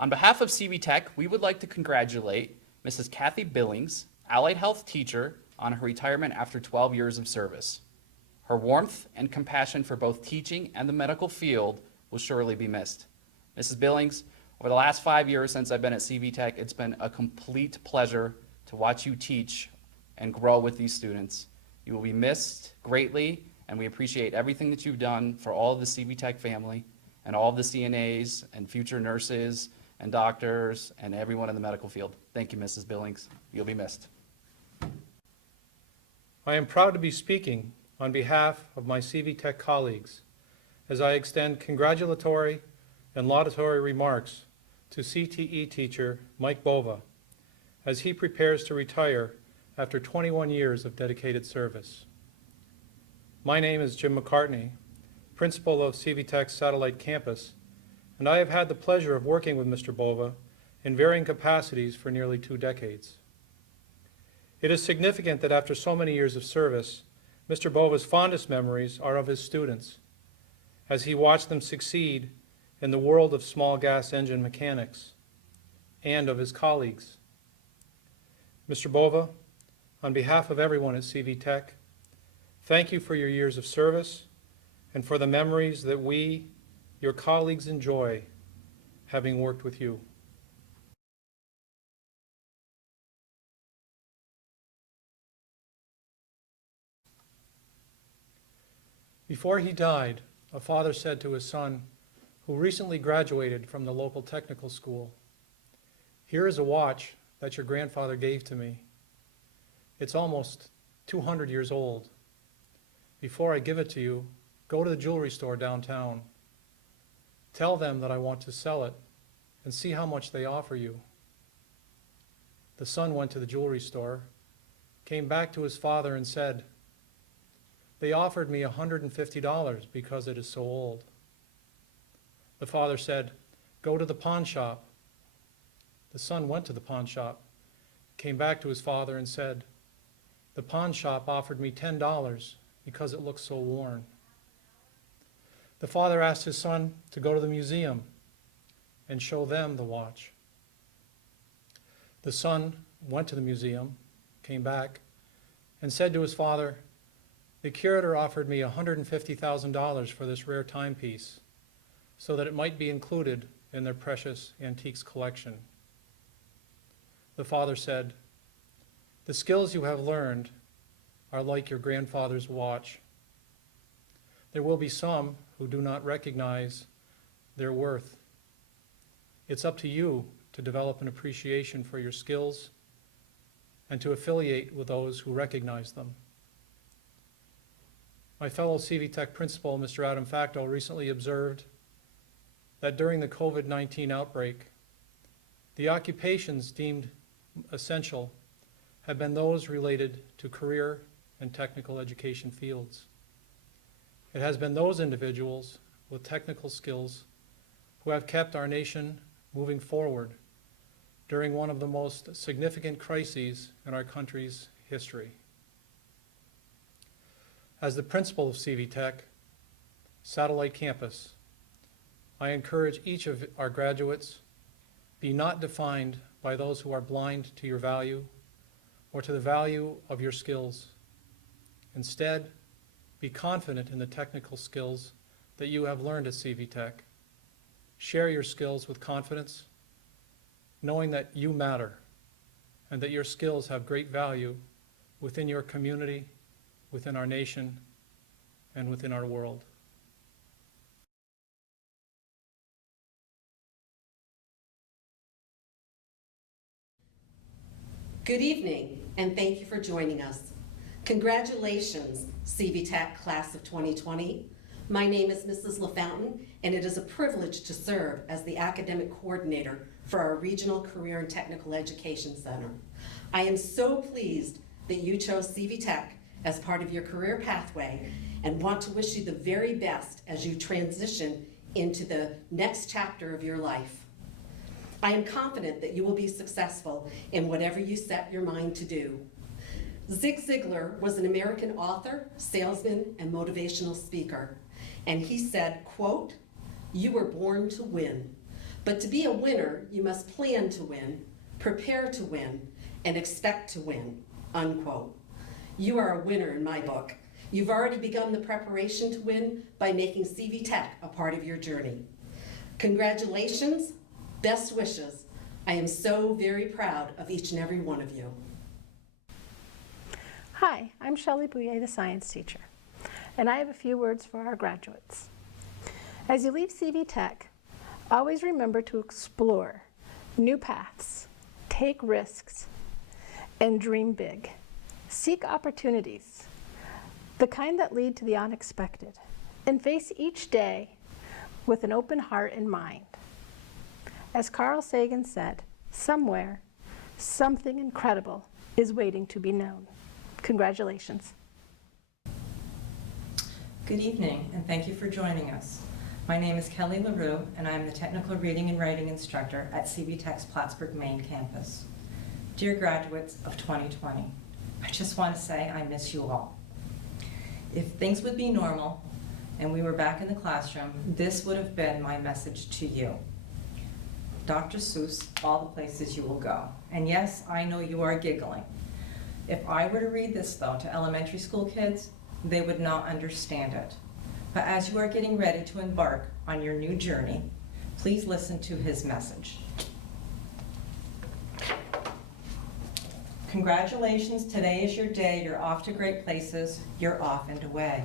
On behalf of CV-TEC, we would like to congratulate Mrs. Kathy Billings, Allied Health teacher, on her retirement after 12 years of service. Her warmth and compassion for both teaching and the medical field will surely be missed. Mrs. Billings, over the last 5 years since I've been at CV-TEC, it's been a complete pleasure to watch you teach and grow with these students. You will be missed greatly, and we appreciate everything that you've done for all of the CV-TEC family and all of the CNAs and future nurses and doctors and everyone in the medical field. Thank you, Mrs. Billings. You'll be missed. I am proud to be speaking on behalf of my CV-TEC colleagues as I extend congratulatory and laudatory remarks to CTE teacher Mike Bova as he prepares to retire after 21 years of dedicated service. My name is Jim McCartney, principal of CV-TEC's Satellite Campus, and I have had the pleasure of working with Mr. Bova in varying capacities for nearly 2 decades. It is significant that after so many years of service, Mr. Bova's fondest memories are of his students, as he watched them succeed in the world of small gas engine mechanics, and of his colleagues. Mr. Bova, on behalf of everyone at CV-TEC, thank you for your years of service and for the memories that we, your colleagues, enjoy having worked with you. Before he died, a father said to his son, who recently graduated from the local technical school, "Here is a watch that your grandfather gave to me. It's almost 200 years old. Before I give it to you, go to the jewelry store downtown. Tell them that I want to sell it and see how much they offer you." The son went to the jewelry store, came back to his father and said, "They offered me $150 because it is so old." The father said, "Go to the pawn shop." The son went to the pawn shop, came back to his father and said, "The pawn shop offered me $10 because it looks so worn." The father asked his son to go to the museum and show them the watch. The son went to the museum, came back, and said to his father, "The curator offered me $150,000 for this rare timepiece so that it might be included in their precious antiques collection." The father said, "The skills you have learned are like your grandfather's watch. There will be some who do not recognize their worth. It's up to you to develop an appreciation for your skills and to affiliate with those who recognize them." My fellow CV-TEC principal, Mr. Adam Facto, recently observed that during the COVID-19 outbreak, the occupations deemed essential have been those related to career and technical education fields. It has been those individuals with technical skills who have kept our nation moving forward during one of the most significant crises in our country's history. As the principal of CV-TEC Satellite Campus, I encourage each of our graduates be not defined by those who are blind to your value or to the value of your skills. Instead, be confident in the technical skills that you have learned at CV-TEC. Share your skills with confidence, knowing that you matter and that your skills have great value within your community, within our nation, and within our world. Good evening, and thank you for joining us. Congratulations, CV-TEC Class of 2020. My name is Mrs. LaFountain, and it is a privilege to serve as the Academic Coordinator for our Regional Career and Technical Education Center. I am so pleased that you chose CV-TEC as part of your career pathway and want to wish you the very best as you transition into the next chapter of your life. I am confident that you will be successful in whatever you set your mind to do. Zig Ziglar was an American author, salesman, and motivational speaker, and he said, quote, "You were born to win. But to be a winner, you must plan to win, prepare to win, and expect to win, unquote. You are a winner in my book. You've already begun the preparation to win by making CV-TEC a part of your journey. Congratulations, best wishes. I am so very proud of each and every one of you. Hi, I'm Shelley Bouye, the science teacher, and I have a few words for our graduates. As you leave CV-TEC, always remember to explore new paths, take risks, and dream big. Seek opportunities, the kind that lead to the unexpected, and face each day with an open heart and mind. As Carl Sagan said, somewhere, something incredible is waiting to be known. Congratulations. Good evening, and thank you for joining us. My name is Kelly LaRue, and I am the Technical Reading and Writing Instructor at CV-TEC's Plattsburgh main campus. Dear graduates of 2020, I just want to say I miss you all. If things would be normal and we were back in the classroom, this would have been my message to you. Dr. Seuss, all the places you will go. And yes, I know you are giggling. If I were to read this, though, to elementary school kids, they would not understand it. But as you are getting ready to embark on your new journey, please listen to his message. Congratulations, today is your day. You're off to great places. You're off and away.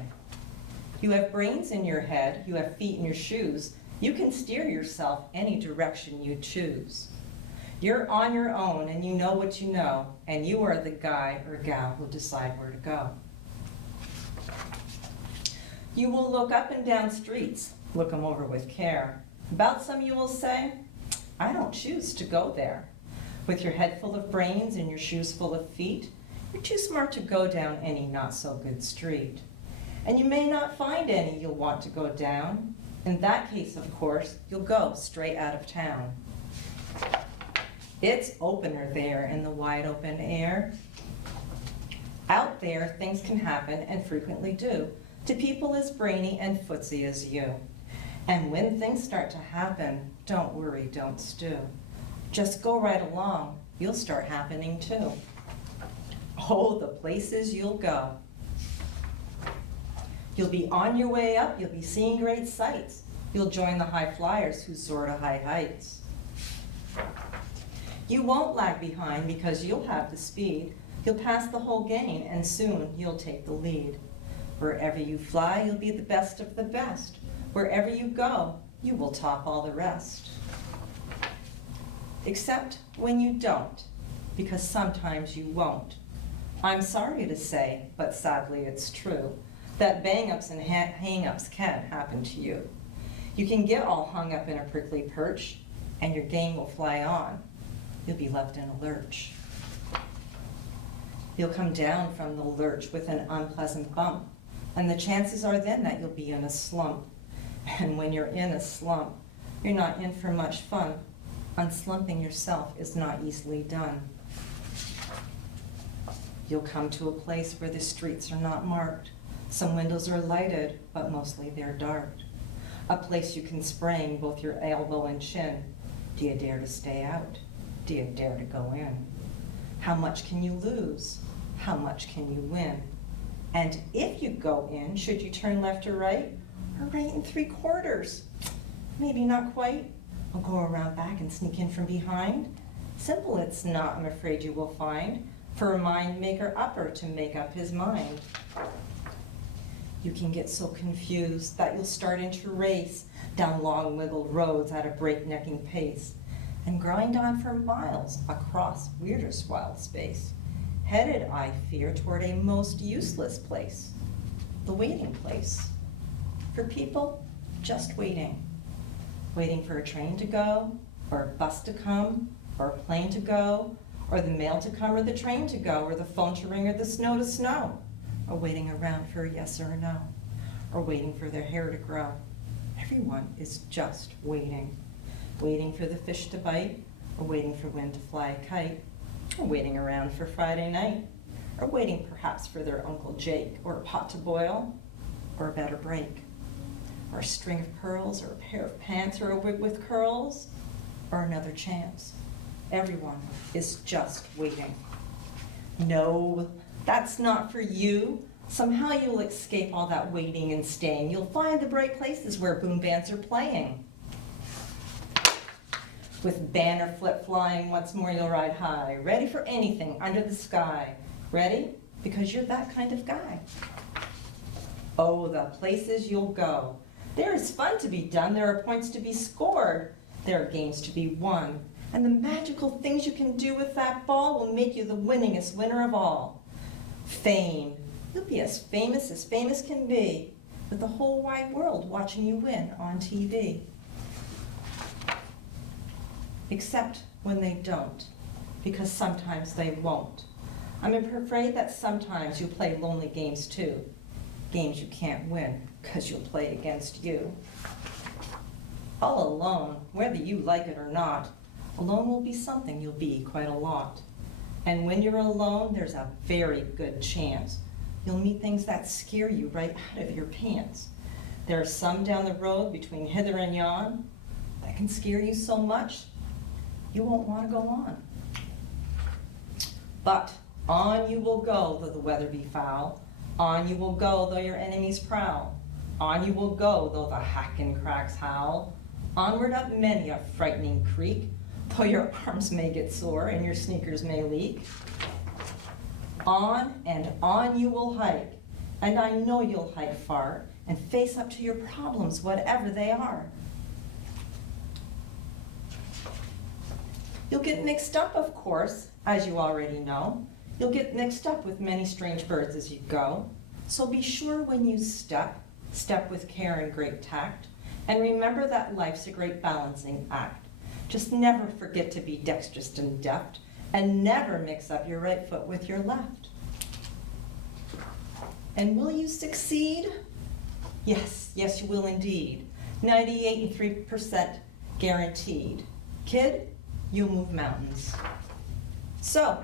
You have brains in your head. You have feet in your shoes. You can steer yourself any direction you choose. You're on your own and you know what you know, and you are the guy or gal who'll decide where to go. You will look up and down streets, look them over with care. About some you will say, I don't choose to go there. With your head full of brains and your shoes full of feet, you're too smart to go down any not so good street. And you may not find any you'll want to go down. In that case, of course, you'll go straight out of town. It's opener there in the wide open air. Out there, things can happen and frequently do to people as brainy and footsy as you. And when things start to happen, don't worry, don't stew. Just go right along, you'll start happening too. Oh, the places you'll go. You'll be on your way up, you'll be seeing great sights. You'll join the high flyers who soar to high heights. You won't lag behind because you'll have the speed. You'll pass the whole gang and soon you'll take the lead. Wherever you fly, you'll be the best of the best. Wherever you go, you will top all the rest. Except when you don't, because sometimes you won't. I'm sorry to say, but sadly it's true, that bang-ups and hang-ups can happen to you. You can get all hung up in a prickly perch, and your game will fly on. You'll be left in a lurch. You'll come down from the lurch with an unpleasant bump, and the chances are then that you'll be in a slump. And when you're in a slump, you're not in for much fun. Unslumping yourself is not easily done. You'll come to a place where the streets are not marked. Some windows are lighted, but mostly they're dark. A place you can sprain both your elbow and chin. Do you dare to stay out? Do you dare to go in? How much can you lose? How much can you win? And if you go in, should you turn left or right? Or right and 3/4? Maybe not quite. I'll go around back and sneak in from behind. Simple it's not, I'm afraid you will find, for a mind maker upper to make up his mind. You can get so confused that you'll start into race down long wiggled roads at a breaknecking pace and grind on for miles across weirdest wild space, headed, I fear, toward a most useless place, the waiting place. For people, just waiting. Waiting for a train to go, or a bus to come, or a plane to go, or the mail to come, or the train to go, or the phone to ring, or the snow to snow, or waiting around for a yes or a no, or waiting for their hair to grow. Everyone is just waiting. Waiting for the fish to bite, or waiting for wind to fly a kite, or waiting around for Friday night, or waiting perhaps for their Uncle Jake, or a pot to boil, or a better break, or a string of pearls, or a pair of pants, or a wig with curls. for another chance. Everyone is just waiting. No, that's not for you. Somehow you'll escape all that waiting and staying. You'll find the bright places where boom bands are playing. With banner flip flying, once more you'll ride high, ready for anything under the sky. Ready? Because you're that kind of guy. Oh, the places you'll go. There is fun to be done. There are points to be scored. There are games to be won. And the magical things you can do with that ball will make you the winningest winner of all. Fame. You'll be as famous can be, with the whole wide world watching you win on TV. Except when they don't, because sometimes they won't. I'm afraid that sometimes you play lonely games too. Games you can't win, because you'll play against you. All alone, whether you like it or not, alone will be something you'll be quite a lot. And when you're alone, there's a very good chance you'll meet things that scare you right out of your pants. There are some down the road between hither and yon that can scare you so much you won't want to go on. But on you will go though the weather be foul. On you will go though your enemies prowl. On you will go though the hack and cracks howl. Onward up many a frightening creek, though your arms may get sore and your sneakers may leak. On and on you will hike, and I know you'll hike far and face up to your problems, whatever they are. You'll get mixed up, of course, as you already know. You'll get mixed up with many strange birds as you go. So be sure when you step with care and great tact, and remember that life's a great balancing act. Just never forget to be dexterous and deft, and never mix up your right foot with your left. And will you succeed? Yes, yes you will indeed. 98.3% guaranteed. Kid, you'll move mountains. So,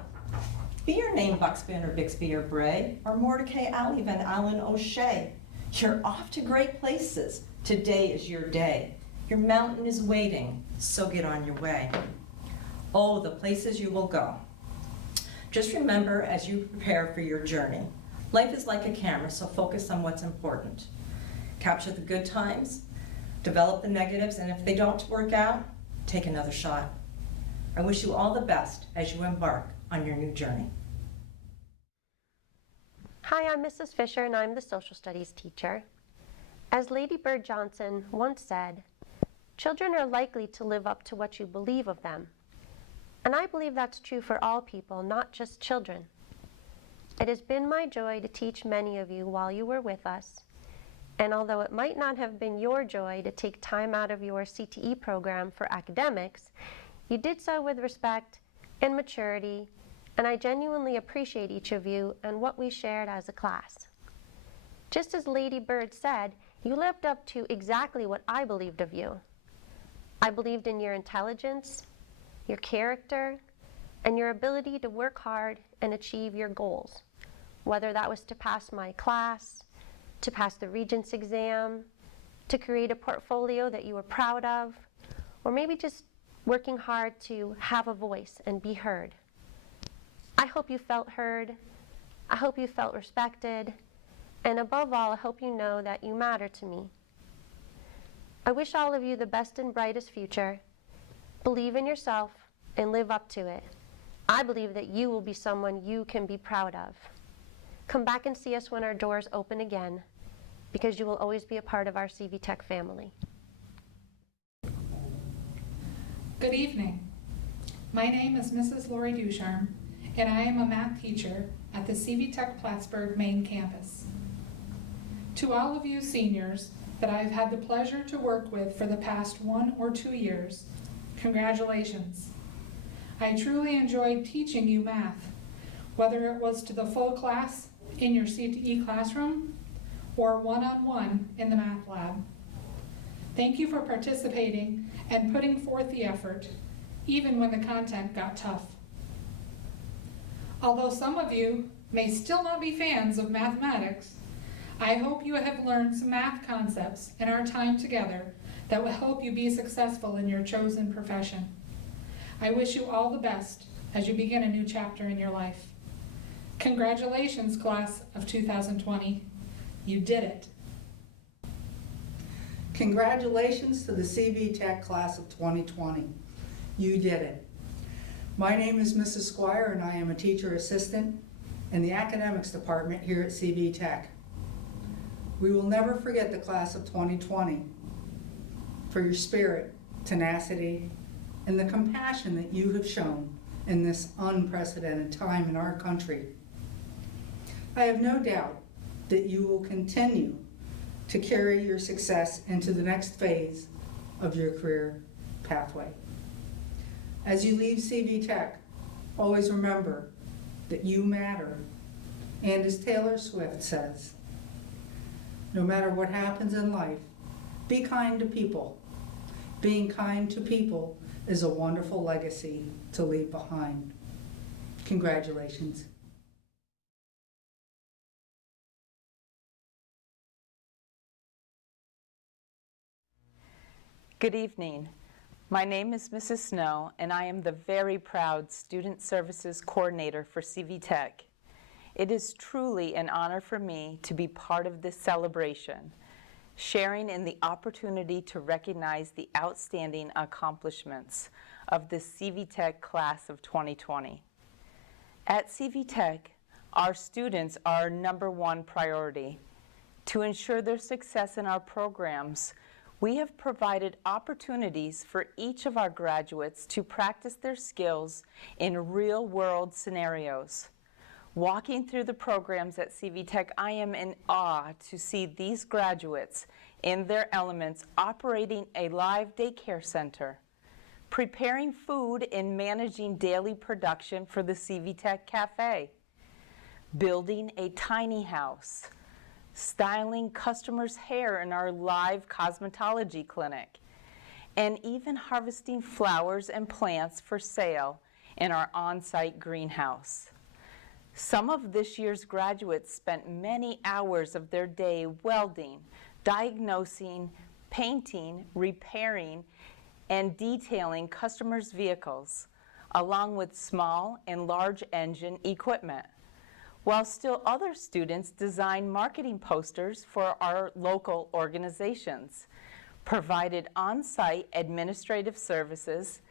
be your name Buxton or Bixby or Bray, or Mordecai Alley Van Allen O'Shea. You're off to great places. Today is your day. Your mountain is waiting, so get on your way. Oh, the places you will go. Just remember as you prepare for your journey, life is like a camera, so focus on what's important. Capture the good times, develop the negatives, and if they don't work out, take another shot. I wish you all the best as you embark on your new journey. Hi, I'm Mrs. Fisher and I'm the social studies teacher. As Lady Bird Johnson once said, children are likely to live up to what you believe of them. And I believe that's true for all people, not just children. It has been my joy to teach many of you while you were with us. And although it might not have been your joy to take time out of your CTE program for academics, you did so with respect and maturity, and I genuinely appreciate each of you and what we shared as a class. Just as Lady Bird said, you lived up to exactly what I believed of you. I believed in your intelligence, your character, and your ability to work hard and achieve your goals, whether that was to pass my class, to pass the Regents exam, to create a portfolio that you were proud of, or maybe just working hard to have a voice and be heard. I hope you felt heard, I hope you felt respected, and above all, I hope you know that you matter to me. I wish all of you the best and brightest future. Believe in yourself and live up to it. I believe that you will be someone you can be proud of. Come back and see us when our doors open again, because you will always be a part of our CV-TEC family. Good evening. My name is Mrs. Lori Ducharme, and I am a math teacher at the CV-TEC Plattsburgh main campus. To all of you seniors that I've had the pleasure to work with for the past 1 or 2 years, congratulations. I truly enjoyed teaching you math, whether it was to the full class in your CTE classroom or one-on-one in the math lab. Thank you for participating and putting forth the effort, even when the content got tough. Although some of you may still not be fans of mathematics, I hope you have learned some math concepts in our time together that will help you be successful in your chosen profession. I wish you all the best as you begin a new chapter in your life. Congratulations, class of 2020. You did it. Congratulations to the CV-TEC class of 2020. You did it. My name is Mrs. Squire and I am a teacher assistant in the academics department here at CV-TEC. We will never forget the class of 2020 for your spirit, tenacity, and the compassion that you have shown in this unprecedented time in our country. I have no doubt that you will continue to carry your success into the next phase of your career pathway. As you leave CV-TEC, always remember that you matter. And as Taylor Swift says, no matter what happens in life, be kind to people. Being kind to people is a wonderful legacy to leave behind. Congratulations. Good evening. My name is Mrs. Snow, and I am the very proud Student Services Coordinator for CV-TEC. It is truly an honor for me to be part of this celebration, sharing in the opportunity to recognize the outstanding accomplishments of the CV-TEC class of 2020. At CV-TEC, our students are our #1 priority. To ensure their success in our programs, we have provided opportunities for each of our graduates to practice their skills in real-world scenarios. Walking through the programs at CV-TEC, I am in awe to see these graduates in their elements operating a live daycare center, preparing food and managing daily production for the CV-TEC Cafe, building a tiny house, styling customers' hair in our live cosmetology clinic, and even harvesting flowers and plants for sale in our on-site greenhouse. Some of this year's graduates spent many hours of their day welding, diagnosing, painting, repairing, and detailing customers' vehicles, along with small and large engine equipment, while still other students design marketing posters for our local organizations, provided on-site administrative services,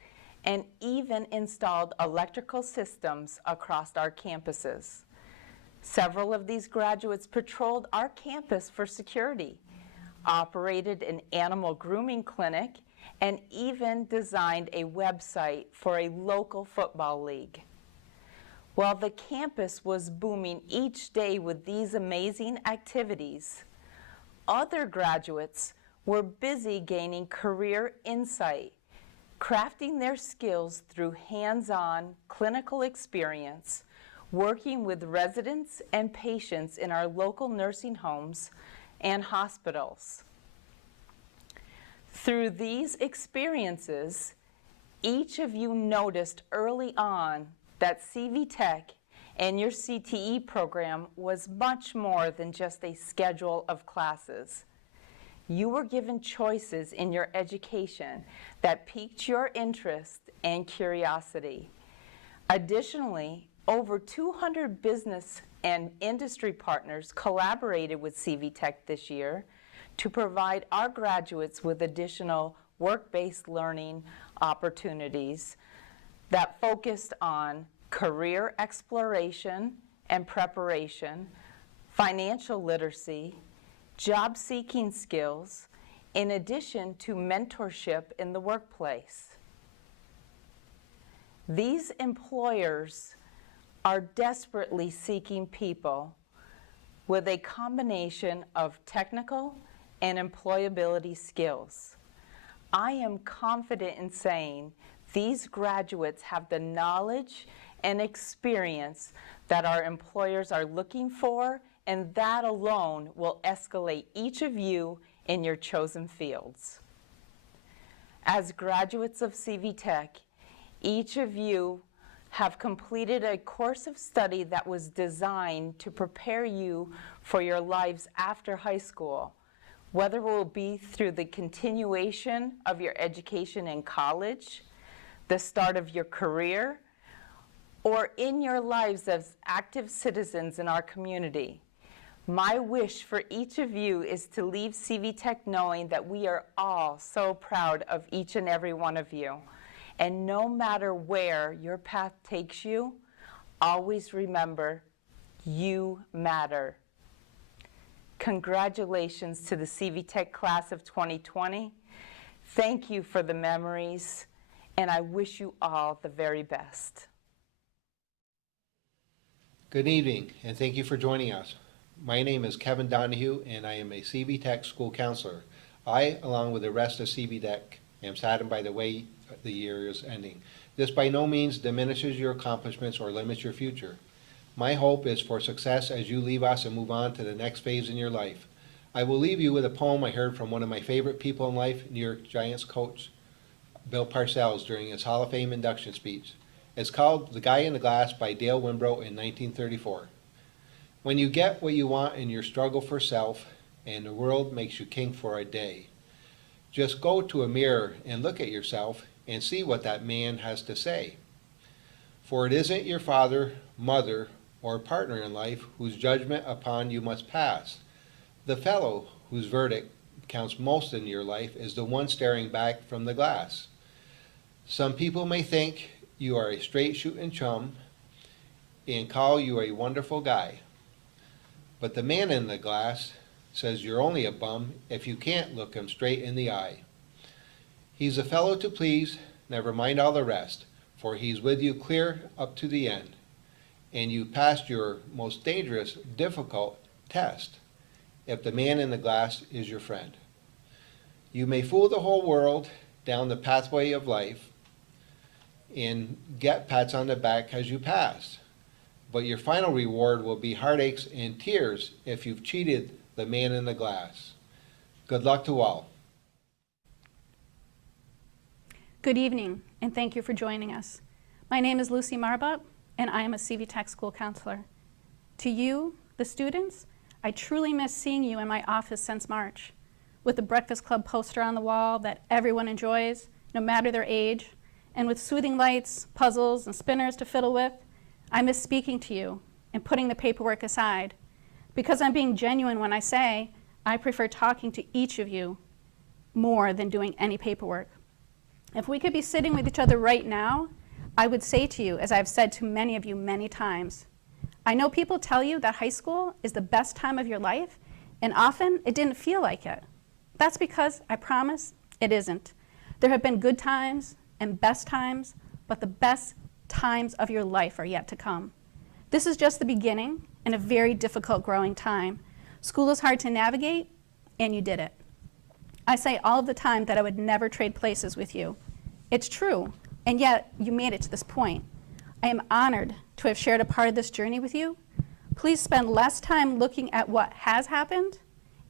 and even installed electrical systems across our campuses. Several of these graduates patrolled our campus for security, operated an animal grooming clinic, and even designed a website for a local football league. While the campus was booming each day with these amazing activities, other graduates were busy gaining career insight, crafting their skills through hands-on clinical experience, working with residents and patients in our local nursing homes and hospitals. Through these experiences, each of you noticed early on that CV-TEC and your CTE program was much more than just a schedule of classes. You were given choices in your education that piqued your interest and curiosity. Additionally, over 200 business and industry partners collaborated with CV-TEC this year to provide our graduates with additional work-based learning opportunities that focused on career exploration and preparation, financial literacy, job-seeking skills, in addition to mentorship in the workplace. These employers are desperately seeking people with a combination of technical and employability skills. I am confident in saying these graduates have the knowledge and experience that our employers are looking for, and that alone will escalate each of you in your chosen fields. As graduates of CV-TEC, each of you have completed a course of study that was designed to prepare you for your lives after high school, whether it will be through the continuation of your education in college, the start of your career, or in your lives as active citizens in our community. My wish for each of you is to leave CV-TEC knowing that we are all so proud of each and every one of you. And no matter where your path takes you, always remember, you matter. Congratulations to the CV-TEC class of 2020. Thank you for the memories, and I wish you all the very best. Good evening, and thank you for joining us. My name is Kevin Donahue, and I am a CV-TEC school counselor. I, along with the rest of CV-TEC, am saddened by the way the year is ending. This by no means diminishes your accomplishments or limits your future. My hope is for success as you leave us and move on to the next phase in your life. I will leave you with a poem I heard from one of my favorite people in life, New York Giants coach Bill Parcells, during his Hall of Fame induction speech. It's called The Guy in the Glass by Dale Wimbrough in 1934. When you get what you want in your struggle for self, and the world makes you king for a day, just go to a mirror and look at yourself and see what that man has to say. For it isn't your father, mother, or partner in life whose judgment upon you must pass. The fellow whose verdict counts most in your life is the one staring back from the glass. Some people may think you are a straight shooting chum and call you a wonderful guy. But the man in the glass says you're only a bum if you can't look him straight in the eye. He's a fellow to please, never mind all the rest, for he's with you clear up to the end, and you passed your most dangerous, difficult test if the man in the glass is your friend. You may fool the whole world down the pathway of life and get pats on the back as you pass, but your final reward will be heartaches and tears if you've cheated the man in the glass. Good luck to all. Good evening, and thank you for joining us. My name is Lucy Marbut, and I am a CV-TEC school counselor. To you, the students, I truly miss seeing you in my office since March, with the Breakfast Club poster on the wall that everyone enjoys, no matter their age, and with soothing lights, puzzles, and spinners to fiddle with. I miss speaking to you and putting the paperwork aside, because I'm being genuine when I say I prefer talking to each of you more than doing any paperwork. If we could be sitting with each other right now, I would say to you, as I've said to many of you many times, I know people tell you that high school is the best time of your life, and often it didn't feel like it. That's because, I promise, it isn't. There have been good times and best times, but the best times of your life are yet to come. This is just the beginning and a very difficult growing time. School is hard to navigate, and you did it. I say all of the time that I would never trade places with you. It's true, and yet you made it to this point. I am honored to have shared a part of this journey with you. Please spend less time looking at what has happened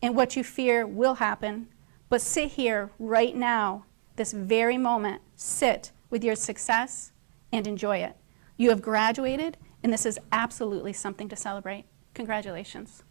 and what you fear will happen, but sit here right now, this very moment, sit with your success and enjoy it. You have graduated, and this is absolutely something to celebrate. Congratulations.